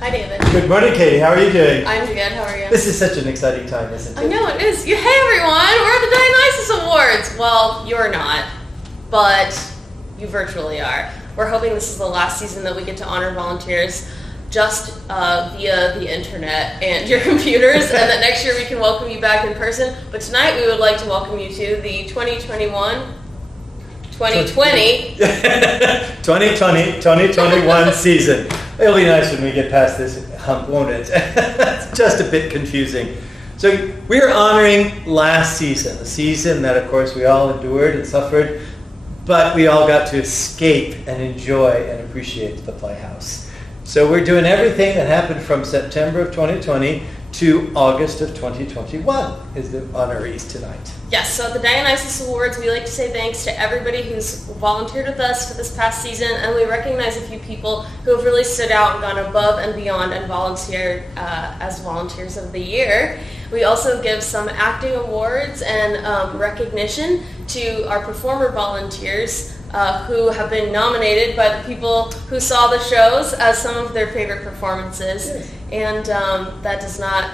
Hi, David. Good morning, Katie. How are you doing? I'm good. How are you? This is such an exciting time, isn't it? I know it is. Hey, everyone. We're at the Dionysos Awards. Well, you're not, but you virtually are. We're hoping this is the last season that we get to honor volunteers just via the internet and your computers, and that next year we can welcome you back in person. But tonight we would like to welcome you to the 2021 season. It'll be nice when we get past this hump, won't it? It's just a bit confusing. So we are honoring last season, a season that, of course, we all endured and suffered, but we all got to escape and enjoy and appreciate the Playhouse. So we're doing everything that happened from September of 2020 to August of 2021 is the honorees tonight. Yes, so at the Dionysos Awards, we like to say thanks to everybody who's volunteered with us for this past season, and we recognize a few people who have really stood out and gone above and beyond and volunteered as Volunteers of the Year. We also give some acting awards and recognition to our performer volunteers who have been nominated by the people who saw the shows as some of their favorite performances. Yes. And that does not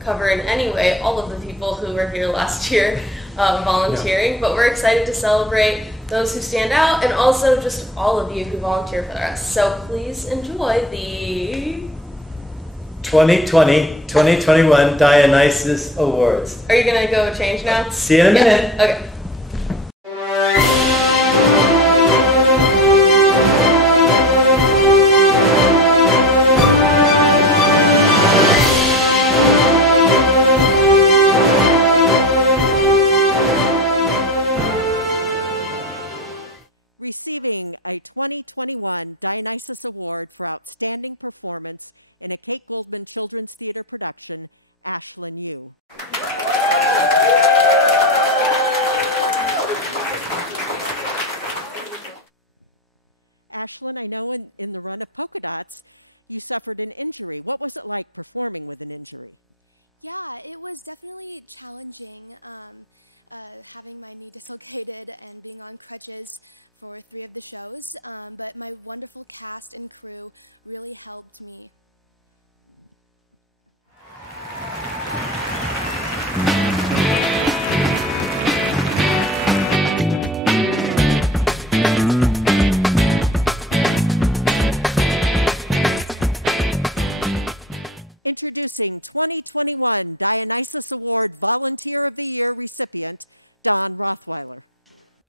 cover in any way all of the people who were here last year volunteering, but we're excited to celebrate those who stand out and also just all of you who volunteer for us. So please enjoy the 2020-2021 Dionysos Awards. Are you going to go change now? See you in a minute. Okay. Receiving a 2021 Dionysos Award for Outstanding Performance in a Kate Goldman Children's Theater production, Ashlyn Yu. Ashlyn, I know in the run of Polka Dots, you suffered an injury. What was it like performing with an injury? Yeah, it was definitely challenging. Having my knee dislocated and being on crutches for 3 of the shows, but my wonderful cast and crew really helped me. Introducing 2021 Dionysos Award Volunteer of the Year recipient, Don Rothweiler.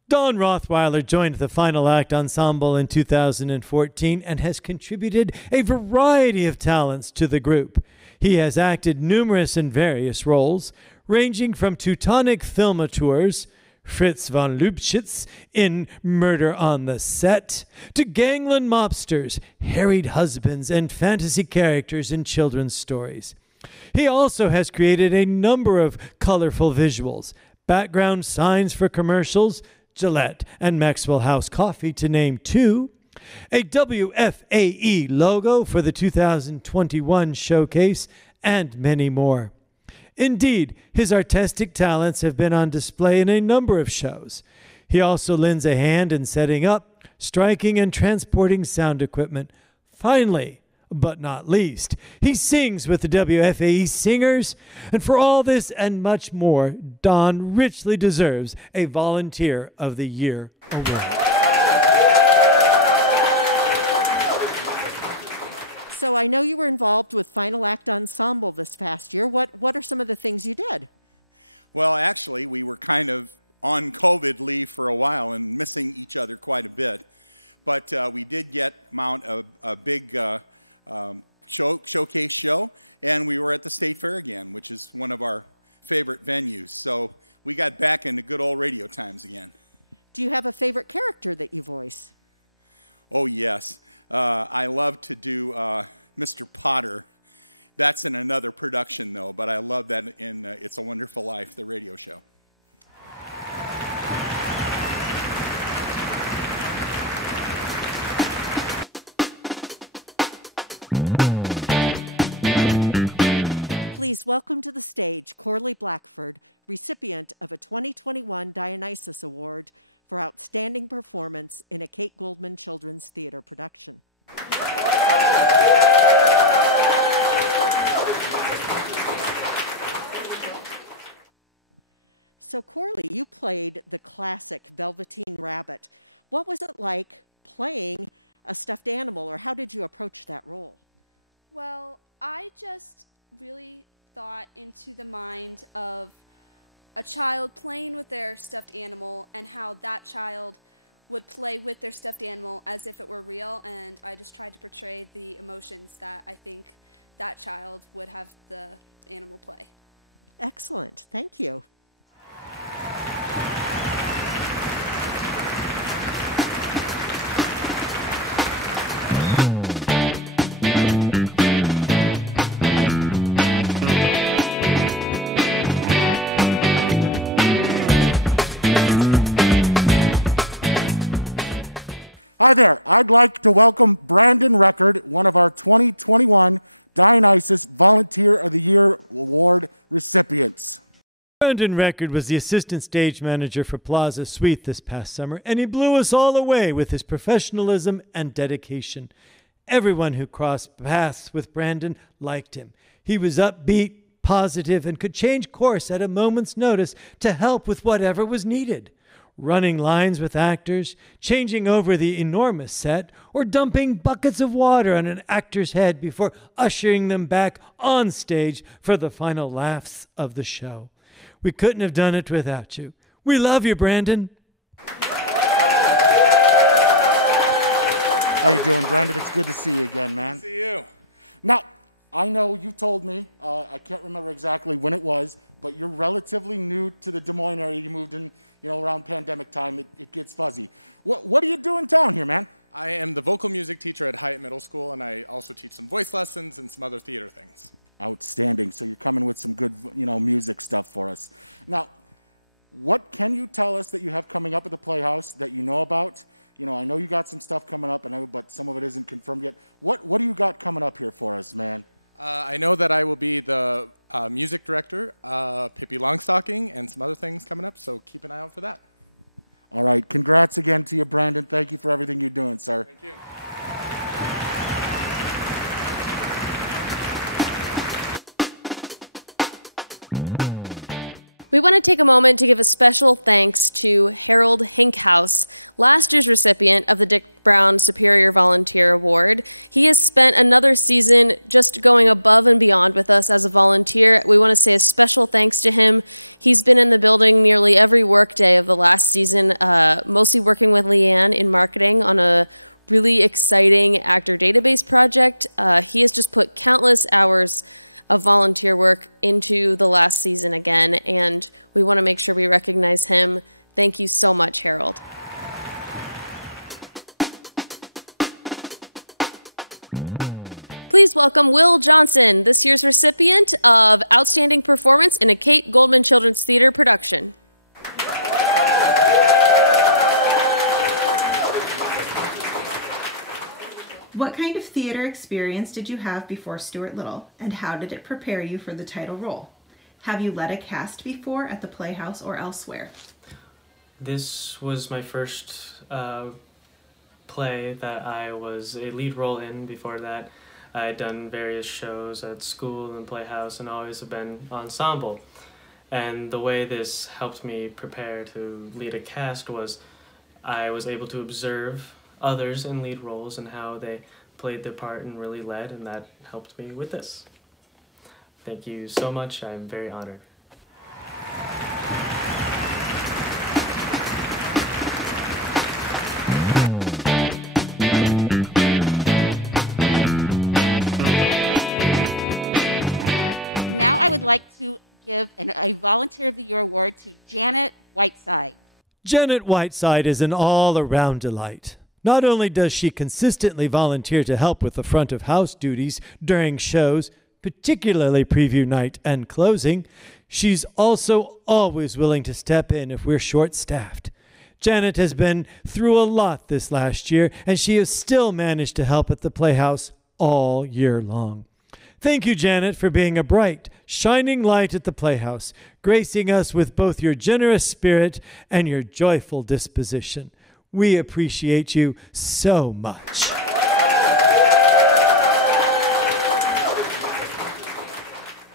Don Rothweiler joined the Final Act Ensemble in 2014 and has contributed a variety of talents to the group. He has acted numerous and various roles, ranging from Teutonic thaumaturgs, Fritz von Lübschitz in Murder on the Set, to gangland mobsters, harried husbands, and fantasy characters in children's stories. He also has created a number of colorful visuals, background signs for commercials, Gillette and Maxwell House Coffee to name 2, a WFAE logo for the 2021 showcase, and many more. Indeed, his artistic talents have been on display in a number of shows. He also lends a hand in setting up, striking, and transporting sound equipment. Finally, but not least, he sings with the WFAE singers. And for all this and much more, Don richly deserves a Volunteer of the Year award. So I know you were involved with Final Act Ensemble this past year. What are some of the things you did? Well, actually, we were kind of on COVID leave for a while and missing each other quite a bit. But we did mount a big showcase show, and we were at the State Fair again, which is one of our favorite venues. So we got back into good old radio times again. Do you have a favorite character that you voice? Oh, yes. I love to do Mr. Potter. That's in another production, though, but I love that in It's a Wonderful Life, the radio show. Please welcome to the stage Corley Blackford, recipient of a 2021 Dionysos Award for Outstanding Performance in a Kate Goldman Children's Theater production. So Corley, you played the classic Velveteen Rabbit. What was it like playing a stuffed animal, or how did you approach that role? Well, I just really thought into the mind of a child playing with their stuffed animal and how that child would play with their stuffed animal as if it were real, and I just tried to portray the emotions that I think that child would have the animal play. Excellent. Thank you. Hi there. I'd like to welcome Brandon Record, one of our 2021 Dionysos Volunteer of the Year Award recipients. Brandon Record was the assistant stage manager for Plaza Suite this past summer, and he blew us all away with his professionalism and dedication. Everyone who crossed paths with Brandon liked him. He was upbeat, positive, and could change course at a moment's notice to help with whatever was needed. Running lines with actors, changing over the enormous set, or dumping buckets of water on an actor's head before ushering them back on stage for the final laughs of the show. We couldn't have done it without you. We love you, Brandon. How you doing, Brandon? It's good to see you again, man. Good to see you. Now, I know you told me, I can't remember exactly when it was, but you're relatively new to the Des Moines area. You moved in, around pandemic time. It gets fuzzy. What are you doing down here, man? I am the vocal music teacher at Hyatt Middle School, and I also teach some voice lessons and some other theater things. Outstanding. So you're coming with some good, music stuff for us. Now, what can you tell us that you have coming up at the Playhouse that you know about? I know you got some stuff coming up, but some of it isn't confirmed yet. What do you got coming up here for us, man? I know that I will be the music director, Pippi Longstocking, and some other things coming up, so keep an eye out for that. All right. Congrats again to you, Brandon. Thank you for everything you're doing, sir. Thank you. We want to take a moment to give a special thanks to Harold Hinkhouse, last year's recipient of the Dick Brown Superior Volunteer Award. He has spent another season just going above and beyond with us as a volunteer. We want to say a special thanks to him. He's been in the building nearly every workday of the last season, mostly working with Leanne in marketing on a really exciting actor database project. He has just put countless hours of volunteer work into the last season again, and we want to make sure we recognize him. Thank you so much, Harold. Please welcome Will Johnson, this year's recipient of Outstanding Performance in a Kate Goldman Children's Theater production. What kind of theater experience did you have before Stuart Little, and how did it prepare you for the title role? Have you led a cast before at the Playhouse or elsewhere? This was my first play that I was a lead role in. Before that, I had done various shows at school and Playhouse and always have been ensemble. And the way this helped me prepare to lead a cast was I was able to observe others in lead roles and how they played their part and really led, and that helped me with this. Thank you so much. I'm very honored. Now I would like to give a Volunteer of the Year award to Janet Whiteside. Janet Whiteside is an all-around delight. Not only does she consistently volunteer to help with the front of house duties during shows, particularly preview night and closing, she's also always willing to step in if we're short-staffed. Janet has been through a lot this last year, and she has still managed to help at the Playhouse all year long. Thank you, Janet, for being a bright, shining light at the Playhouse, gracing us with both your generous spirit and your joyful disposition. We appreciate you so much.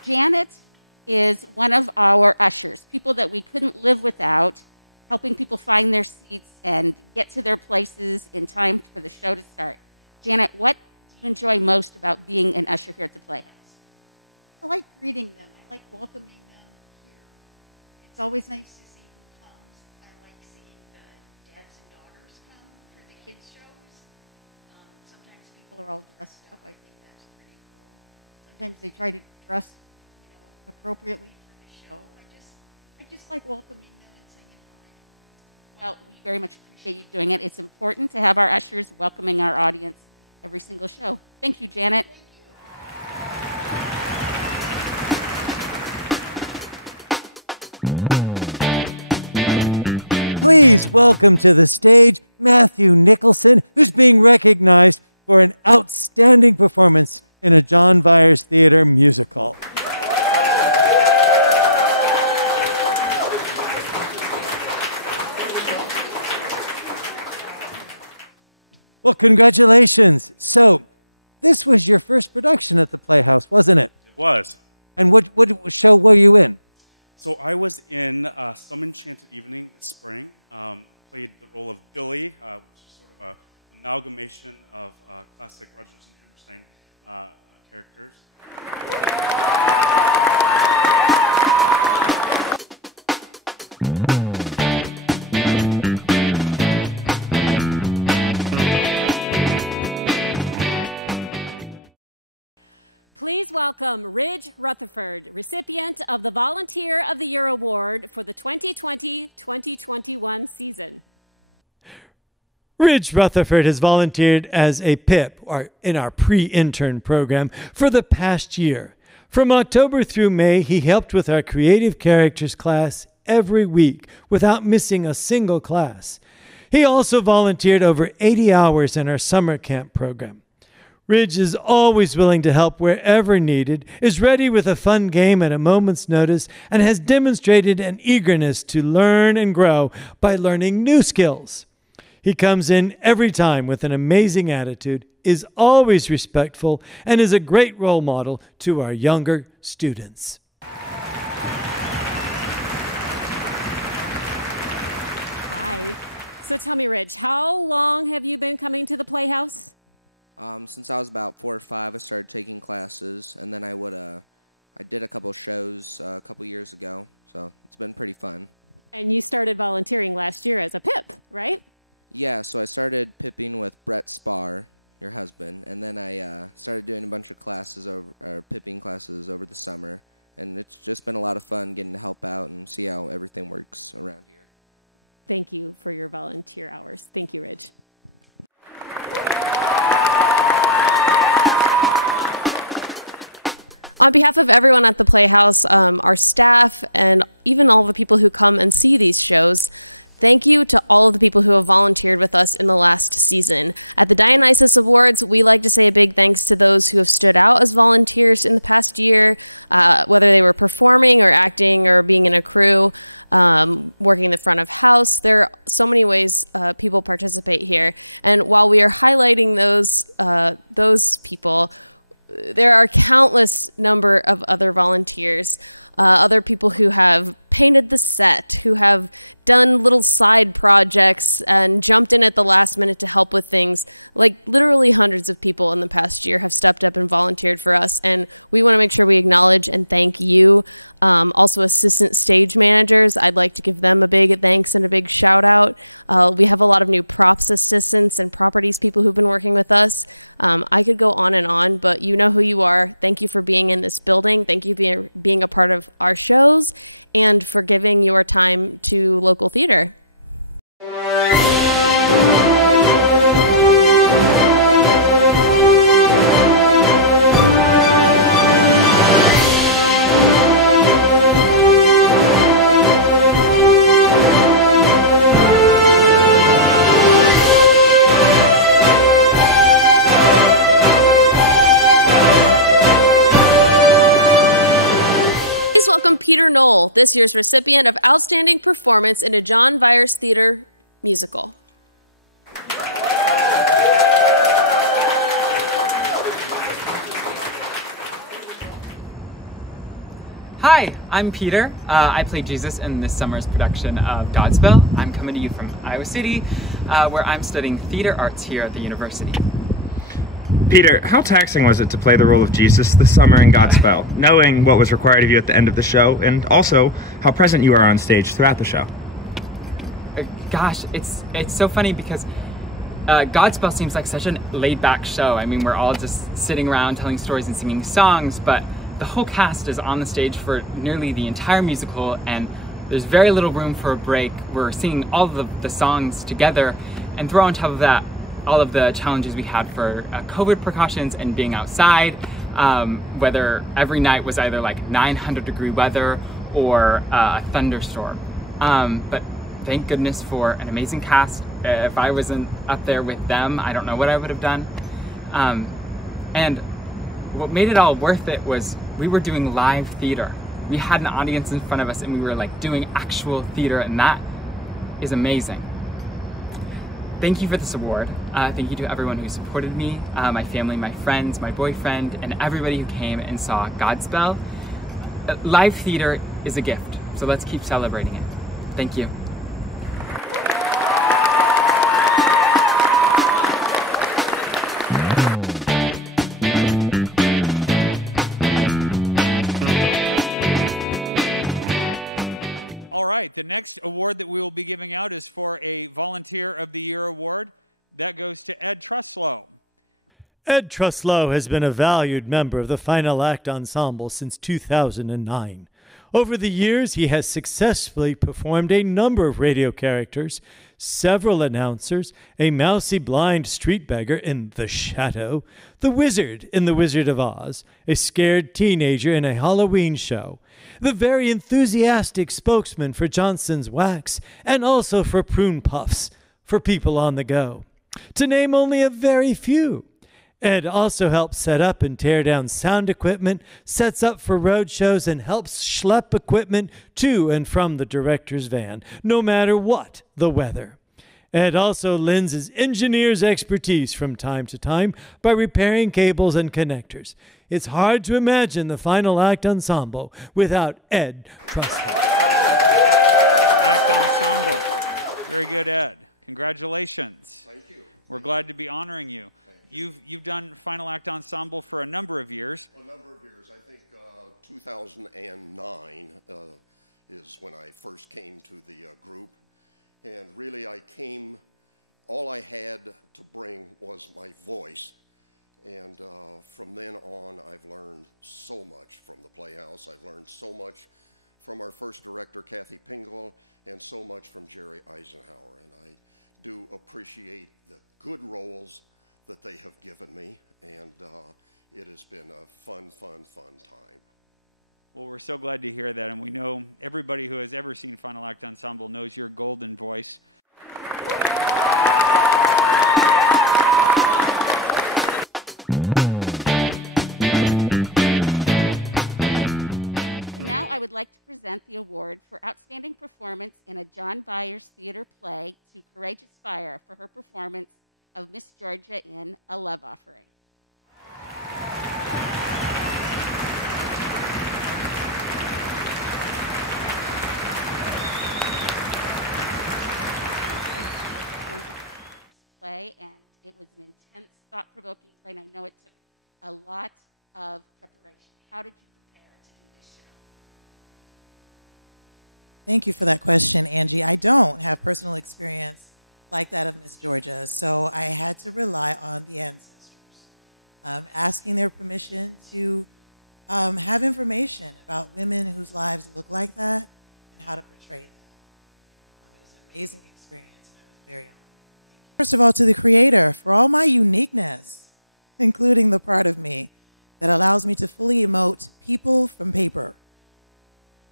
Janet is one of our ushers, people that we couldn't live without, helping people find their seats and get to their places in time for the show to start. Janet, what do you enjoy most about being an usher here at the Playhouse? I like greeting them. I like welcoming them here. It's always nice to see who comes. I like seeing the dads and daughters come for the kids' shows. Sometimes people are all dressed up. I think that's pretty cool. Sometimes they try to dress, appropriately for the show. I just like welcoming them and saying hi. Well, we very much appreciate you doing it. It's important to have our ushers welcoming our audience every single show. Thank you, Janet. Please welcome to the stage Matthew Nicholson, who's being recognized for an outstanding performance in a John Byers Theater musical. Well, congratulations. So, this was your first production at the Playhouse, wasn't it? It was. And what show were you in? So I was in Some Enchanted Evening this spring. Played the role of Billy, which is sort of an amalgamation of classic Rodgers and Hammerstein characters. Please welcome Ridge Rutherford, recipient of the Volunteer of the Year Award for the 2020-2021 season. Ridge Rutherford has volunteered as a PIP, or in our pre-intern program, for the past year. From October through May, he helped with our creative characters class every week without missing a single class. He also volunteered over 80 hours in our summer camp program. Ridge is always willing to help wherever needed, is ready with a fun game at a moment's notice, and has demonstrated an eagerness to learn and grow by learning new skills. He comes in every time with an amazing attitude, is always respectful, and is a great role model to our younger students. Hi. So tell me, Ridge, how long have you been coming to the Playhouse? Since I was about 4 or 5, I started taking classes, and then I did a couple shows a couple years ago, so it's been pretty fun. And you started volunteering last year as a PIP, right? Yeah, so I started pipping with Brett Spar, your husband, and then I started doing a bunch of classes pipping classes over the summer, and it's just been a lot of fun getting to help out and see how everything works around here. Thank you for your volunteer hours. Thank you, Ridge. On behalf of everyone at the Playhouse, our staff, and even all the people who come and see these shows, thank you to all of the people who have volunteered with us in the last season. At the Dionysos Awards, we like to say a big thanks to those who have stood out as volunteers in the past year, whether they were performing or acting or being in a crew, working the front of house. There are so many ways people participate here. And while we are highlighting those people, there are countless number of other volunteers, other people who have painted the set, who have done little side projects and jumped in at the last minute to help with things. Like literally hundreds of people in the past year have stepped up and volunteered for us, and we want to make sure we acknowledge and thank you. Also assistant stage managers, I'd like to give them a big thanks and a big shout out. We have a lot of new props assistants and properties people who've been working with us. I could go on and on, but you know who you are. Thank you for being in this building. Thank you for being a part of our shows and for giving your time to local theater. Welcome Peter Knoll, this year's recipient of Outstanding Performance in a John Byers Theater Musical. Hi, I'm Peter. I play Jesus in this summer's production of Godspell. I'm coming to you from Iowa City, where I'm studying theater arts here at the university. Peter, how taxing was it to play the role of Jesus this summer in Godspell, knowing what was required of you at the end of the show, and also how present you are on stage throughout the show? Gosh, it's so funny because Godspell seems like such a laid-back show. I mean, we're all just sitting around telling stories and singing songs, but the whole cast is on the stage for nearly the entire musical, and there's very little room for a break. We're singing all of the songs together, and throw on top of that all of the challenges we had for COVID precautions and being outside, whether every night was either like 900-degree weather or a thunderstorm. But thank goodness for an amazing cast. If I wasn't up there with them, I don't know what I would have done. And what made it all worth it was we were doing live theater. We had an audience in front of us and we were like doing actual theater, and that is amazing. Thank you for this award. Thank you to everyone who supported me, my family, my friends, my boyfriend, and everybody who came and saw Godspell. Live theater is a gift, so let's keep celebrating it. Thank you. All right, the next award that we will be giving out is for a Volunteer of the Year award. That goes to Ed Truslow. Ed Truslow has been a valued member of the Final Act Ensemble since 2009. Over the years, he has successfully performed a number of radio characters, several announcers, a mousy blind street beggar in The Shadow, the wizard in The Wizard of Oz, a scared teenager in a Halloween show, the very enthusiastic spokesman for Johnson's Wax, and also for Prune Puffs, for people on the go, to name only a very few. Ed also helps set up and tear down sound equipment, sets up for road shows, and helps schlep equipment to and from the director's van, no matter what the weather. Ed also lends his engineer's expertise from time to time by repairing cables and connectors. It's hard to imagine the Final Act Ensemble without Ed Truslow. Act Ensemble. Very good, Ed. Congratulations. Thank you. We're glad to be honoring you. You've done Final Act Ensemble for a number of years. A number of years. I think 2009 is when I first came to the group. And really all I had to bring was my voice. And from then on, I've learned so much from the Playhouse. I've learned so much from our first director, Kathy Pingle, and so much from Jerry Eisenhower. And I do appreciate the good roles that they have given me, and it has been a fun time. Well, we're so glad to hear that, and we know everybody who has ever seen Final Act Ensemble knows your golden voice. And now I would like to present the award for Outstanding Performance in a John Byers Theater Play to Courageous Fire for her performance of Miss Georgia in A Love Offering. Play, and it was an intense, thought-provoking play, and I know it took a lot of preparation. How did you prepare to do this show? Thank you for that question, Angie. I don't have personal experience like that of Miss Georgia, so I had to rely on the ancestors, asking their permission to have information about women whose lives look like that and how to portray them. It was an amazing experience, and I was very honored. First of all, to the Creator for all my uniqueness, including the part of me that allows me to fully emote people from paper.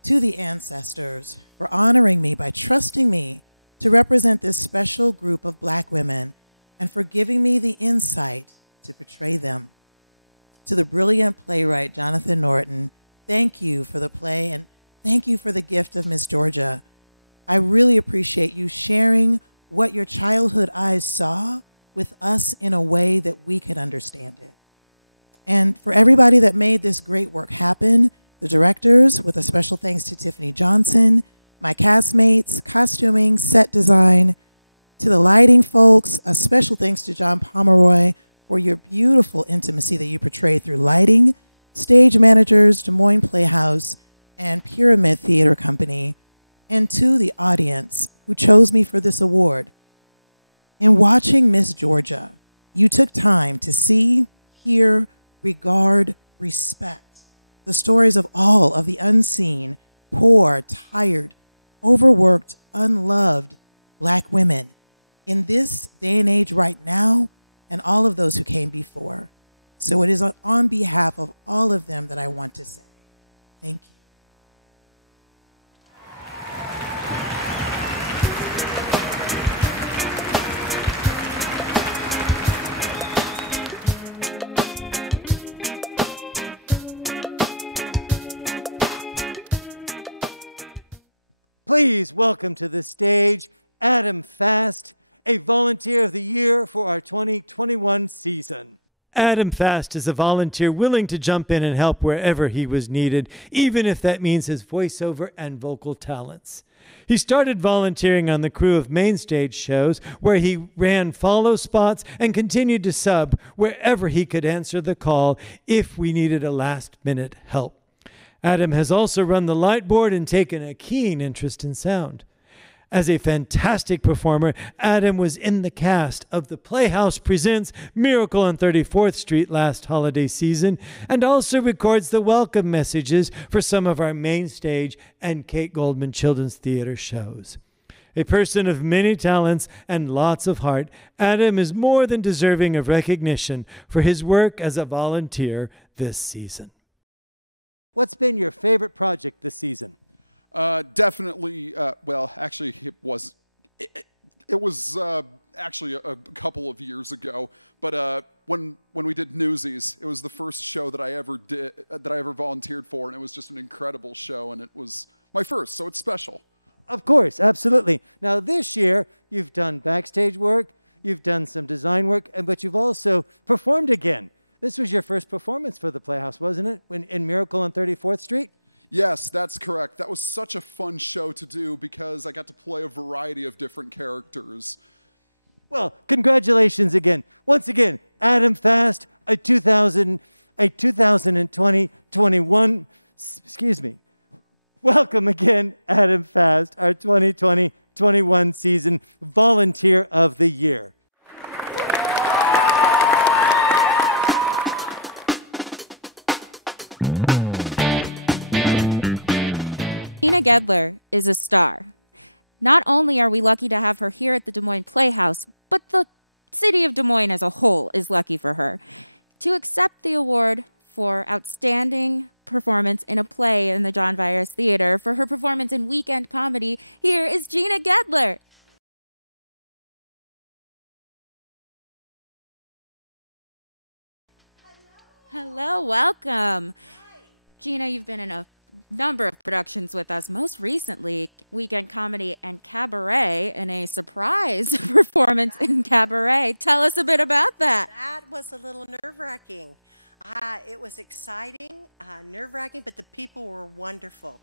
To the ancestors for honoring me by trusting me to represent this special group of Black women and for giving me the insight to portray them. To the brilliant playwright, Jonathan Norton, thank you for the play and thank you for the gift of Miss Georgia. I really appreciate you sharing what your childhood eyes saw with us in a way that we could understand it. And for everybody that made this great work happen, the directors, with a special thanks to Tiffany Johnson, my castmates, costuming, set design, to the lighting folks, a special thanks to John Pomeroy for your beautiful intimacy that you portray through lighting, stage managers, Des Moines Playhouse, and Pyramid Theater Company, and to the audience who chose me for this award. In watching Miss Georgia, you took time to see, hear, regard, respect the stories of all of the unseen, poor, tired, overworked, unloved Black women in this day and age right now, and all of those who came before. So it is on behalf of all of them that I want to say, thank you. Please welcome to the stage Adam Fast, a Volunteer of the Year for our 2021 season. Adam Fast is a volunteer willing to jump in and help wherever he was needed, even if that means his voiceover and vocal talents. He started volunteering on the crew of main stage shows where he ran follow spots and continued to sub wherever he could answer the call if we needed a last-minute help. Adam has also run the light board and taken a keen interest in sound. As a fantastic performer, Adam was in the cast of the Playhouse Presents Miracle on 34th Street last holiday season and also records the welcome messages for some of our main stage and Kate Goldman Children's Theater shows. A person of many talents and lots of heart, Adam is more than deserving of recognition for his work as a volunteer this season. What's been your favorite project this season? Definitely, well, actually, it was actually a couple of years ago. But when we did Newsies, it was the first show that I ever volunteered for, and it was just an incredible show, and it was my first, so it's special. Of course, absolutely. Now, this year, you've done backstage work, you've done some design work, but you've also performed again. This was your first performance for the Playhouse, wasn't it, in Miracle on 34th Street? Yes, that's correct. That was such a fun show to do because I got to play a variety of different characters. Well, congratulations again. Once again, Adam Fast, a 2020-21, excuse me. Welcome again, Adam Fast, our 2020-21 season Volunteer of the Year. Gina Gedler is a star. Not only are we lucky to have her here at the Des Moines Playhouse, but the city of Des Moines as a whole is lucky for her. To accept the award for outstanding performance in a play in the John Virus Theater for her performance in Weekend Comedy, here is Gina Gedler. Hello, welcome. Hi. Gina, you've been in a number of productions with us, most recently Weekend Comedy and Cabaret, in a surprise performance in Cabaret. Tell us a bit about that. That was a little nerve-wracking. It was exciting, nerve-wracking, but the people were wonderful,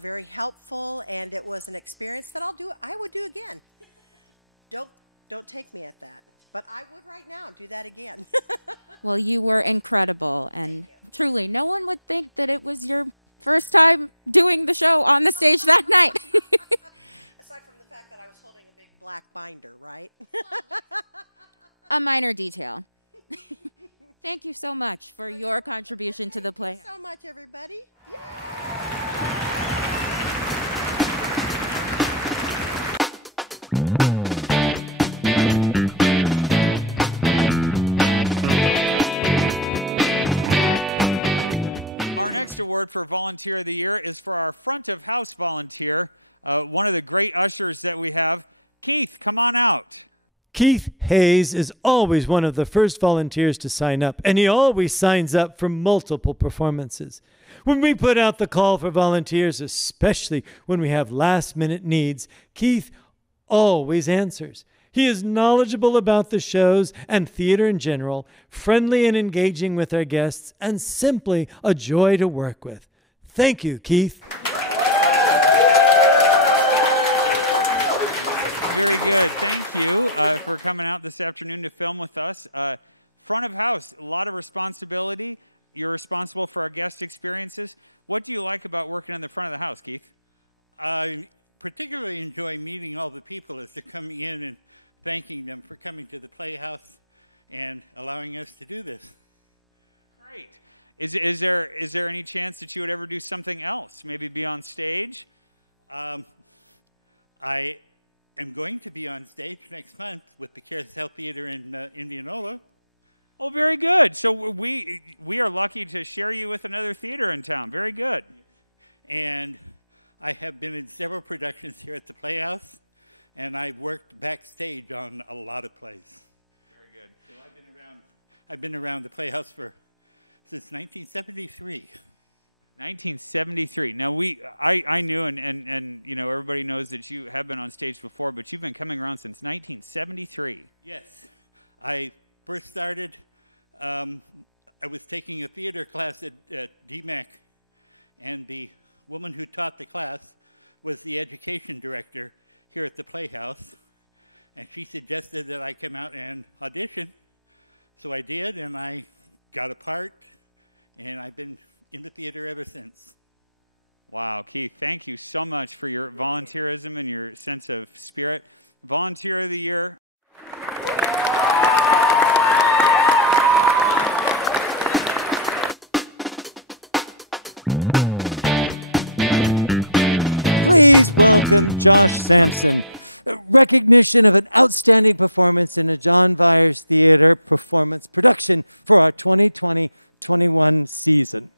very helpful, and it was an experience that I would do again. Don't take me at that, but I would right now do that again. Well, you were incredible, and truly, no one would think that it was your first time doing the show on the stage that night. Aside from the fact that I was holding a big black binder, right? A minor detail. Thank you so much for your contribution to the play. Thank you so much, everybody. Yay! Our next award for Volunteer of the Year is for our front of house volunteer, one of the great ushers that we have. Keith, come on out. Keith Hayes is always one of the first volunteers to sign up, and he always signs up for multiple performances. When we put out the call for volunteers, especially when we have last-minute needs, Keith always answers. He is knowledgeable about the shows and theater in general, friendly and engaging with our guests, and simply a joy to work with. Thank you, Keith. Very good. Thank you for coming out this afternoon to film with us. Front of house, a lot of responsibility. You're responsible for our guest experiences. What do you like about working in the front of the house, Keith? I particularly enjoy meeting all the people as they're coming in and thanking them for coming to the Playhouse and allowing us to do this. Great. Is there any chance that you would ever do something else? Maybe be on stage? I am going to be on stage next month with the Carousel Theater in Indianola. Oh, very good. So we are lucky to share you with another theater in town. Very good. And I have been in several productions here at the Playhouse, and I've worked backstage on a lot of plays. Very good. So I've been around the Playhouse since 1973. 1973. Now I knew and you know everybody knows that you have been on stage before, but you've been coming around since 1973. Yes, I first started. I was taking a theater class at DMAC, and the woman who taught the class was the education director here at the Playhouse, and she suggested that I come out and audition. So I did, and I got a part, and I've been in the theater ever since. Wow, Keith, thank you so much for your volunteerism and your sense of spirit. Volunteer of the Year. Please welcome Josh Sampson. Recognition of an outstanding performance in a John Vyers Theater performance production for our 2020-21 season.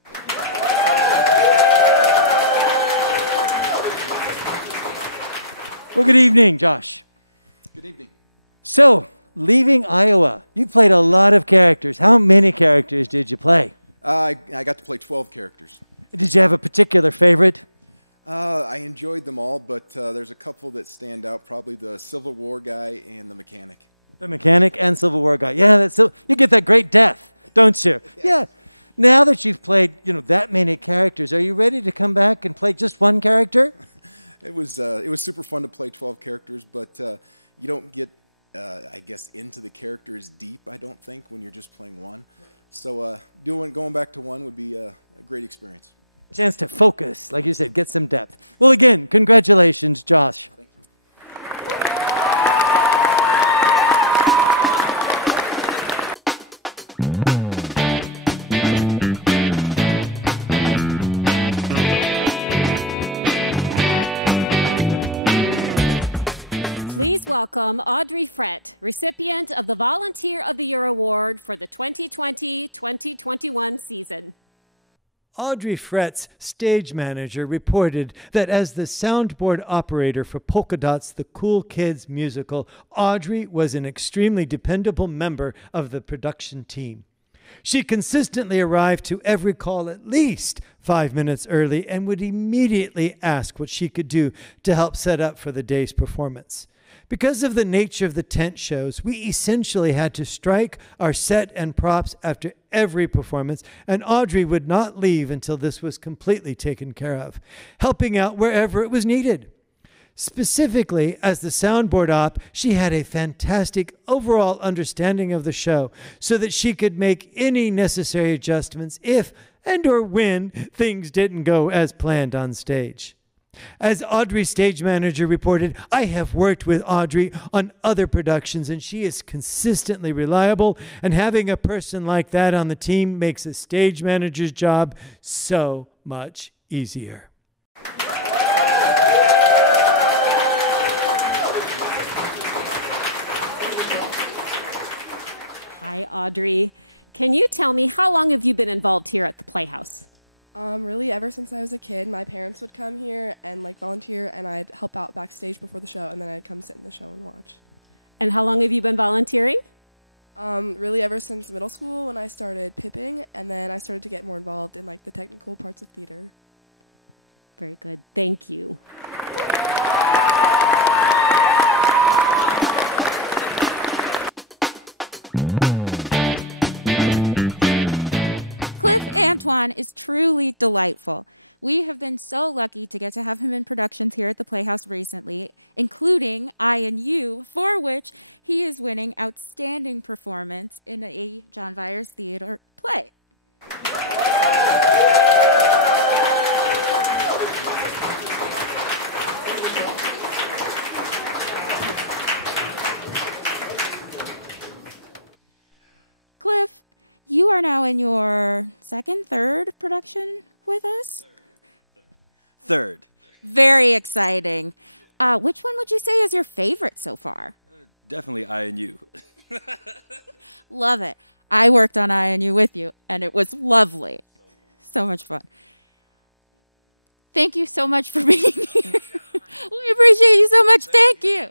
Well, good evening, Josh. Good evening. So, leaving Iowa, you played a lot of characters. How many characters did you play? I got to play 12 characters. Did you have a particular favorite? I enjoyed them all, but there's a couple that stand out, probably the Civil War guy and the mechanic. The mechanic and Civil War guy. Yeah, that's so you get that great death, don't you? Yeah. Now that you've played, that many characters, are you ready to come back and play just one character? It was super fun to play 12 characters, but you don't get, I guess, into the characters deep, I don't think, when you're just playing one. So going back to one would be a great experience. Chance to focus, like you said, get some depth. Well, again, congratulations, Josh. Thank you. Please welcome Audrey Frett, recipient of the Volunteer of the Year Award for the 2020-2021 season. Audrey Frett's stage manager reported that as the soundboard operator for Polka Dot's The Cool Kids musical, Audrey was an extremely dependable member of the production team. She consistently arrived to every call at least 5 minutes early and would immediately ask what she could do to help set up for the day's performance. Because of the nature of the tent shows, we essentially had to strike our set and props after every performance, and Audrey would not leave until this was completely taken care of, helping out wherever it was needed. Specifically, as the soundboard op, she had a fantastic overall understanding of the show so that she could make any necessary adjustments if and or when things didn't go as planned on stage. As Audrey's stage manager reported, I have worked with Audrey on other productions and she is consistently reliable, and having a person like that on the team makes a stage manager's job so much easier. Hi, Audrey. Can you tell me, how long have you been involved here at the Playhouse? Really, ever since I was a kid, my parents would come here and volunteer, and I'd help out backstage before the show, and then I'd come sit in the show and watch. And how long have you been volunteering? Really, ever since middle school when I started pipping, and then I started to get more involved in the technical parts of theater. Very good. Thank you. Antoine is truly delightful. We have been so lucky to get to have him in productions here at the Playhouse recently, including I and You, for which he is winning Outstanding Performance in a John Vyers Theater play. Cliff, you are now in your third production with us? Third. Very exciting. Which one would you say is your favorite so far? Definitely I and You. Love it. I worked on I and You with you, and it was lovely. So much fun. Thank you so much for being here. We appreciate you so much. Thank you.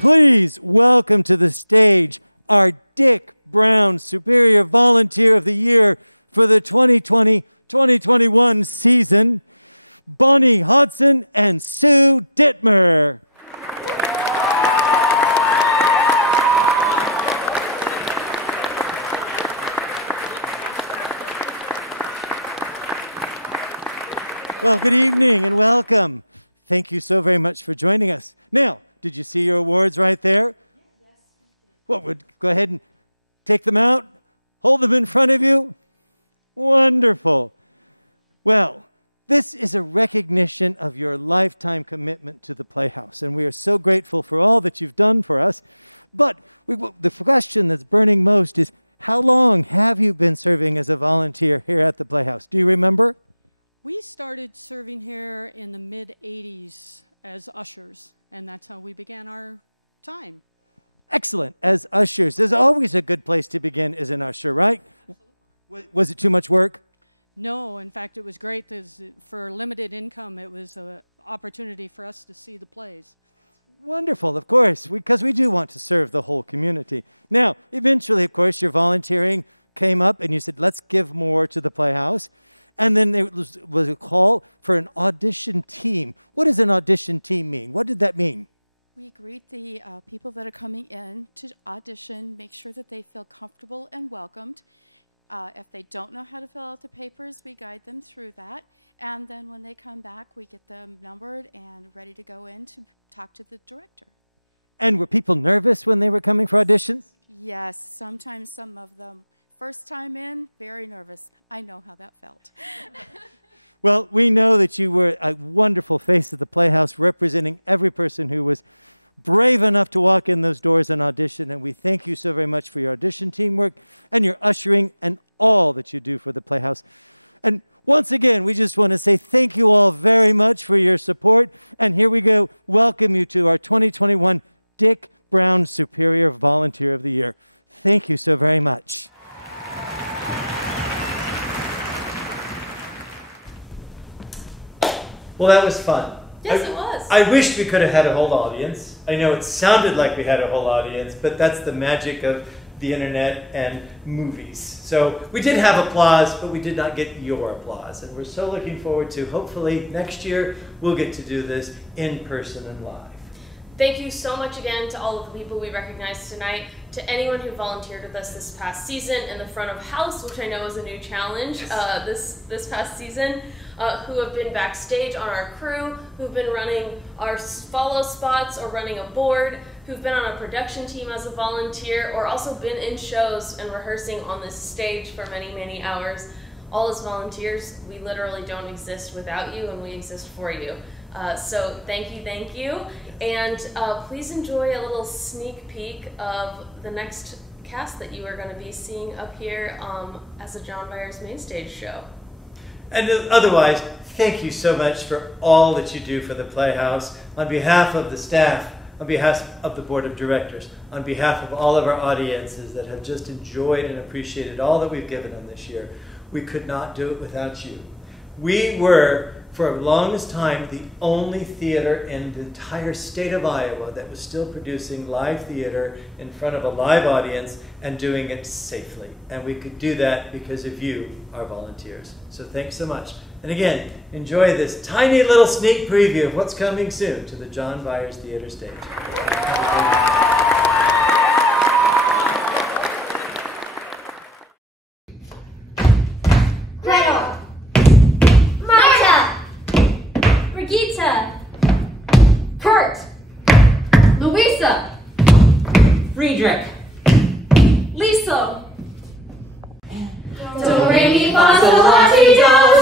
Please welcome to the stage our Dick Brown Superior Volunteer of the Year for the 2020-2021 season, Bonnie Hodson and Sue Dittmer. Well, good evening and welcome. Thank you so very much for joining us. Now, did you see your awards right there? Yes. Well, go ahead and take them out. Hold them in front of you. Wonderful. Well, this is a recognition of your lifetime commitment to the Playhouse, and we are so grateful for all that you've done for us. But the question that's burning most is, how long have you been serving as a volunteer here at the Playhouse? Do you remember? We started serving here in the mid-'80s as ushers, and that's how we began our time. Excellent. As ushers, there's always a good place to begin as an usher, right? Was it too much work? No, in fact, it was great. For limited income, it was an opportunity for us to see the plays. Wonderful, of course, because we do want to serve the whole community. Now, eventually, of course, your volunteering came up, and you said, let's give more to the Playhouse. And then there was a call for an audition team. What does an audition team mean? What did that mean? We greet the people that are coming in to audition, make sure that they feel comfortable and welcomed. If they don't know how to fill out the papers, we guide them through that. And then when they come back, we get them numbered and ready to go in to talk to the director. And were people nervous when they were coming for auditions? Yes, sometimes some of them. First time in, very nervous. I know how that felt. Well, we know that you were a wonderful face of the Playhouse, representing every person who was brave enough to walk in those doors and audition, and we thank you so very much for your audition teamwork and your ushering and all that you do for the Playhouse. And once again, we just want to say thank you all very much for your support, and here we go, welcome you to our 2021 Dick Brown Superior Volunteer of the Year. Thank you so very much. Well, that was fun. Yes, it was. I wish we could have had a whole audience. I know it sounded like we had a whole audience, but that's the magic of the internet and movies. So we did have applause, but we did not get your applause. And we're so looking forward to, hopefully, next year, we'll get to do this in person and live. Thank you so much again to all of the people we recognized tonight, to anyone who volunteered with us this past season in the front of house, which I know is a new challenge this past season, who have been backstage on our crew, who've been running our follow spots or running a board, who've been on a production team as a volunteer, or also been in shows and rehearsing on this stage for many, many hours. All as volunteers, we literally don't exist without you, and we exist for you. So thank you, and please enjoy a little sneak peek of the next cast that you are going to be seeing up here as a John Vyers main stage show. And otherwise, thank you so much for all that you do for the Playhouse. On behalf of the staff, on behalf of the board of directors, on behalf of all of our audiences that have just enjoyed and appreciated all that we've given them this year, we could not do it without you. We were for the longest time, the only theater in the entire state of Iowa that was still producing live theater in front of a live audience and doing it safely. And we could do that because of you, our volunteers. So thanks so much. And again, enjoy this tiny little sneak preview of what's coming soon to the John Byers Theater stage. Gretel, Marta, Brigitte, Kurt, Louisa, Friedrich, Lisa. Do, re, mi, fa, sol, la, ti, do.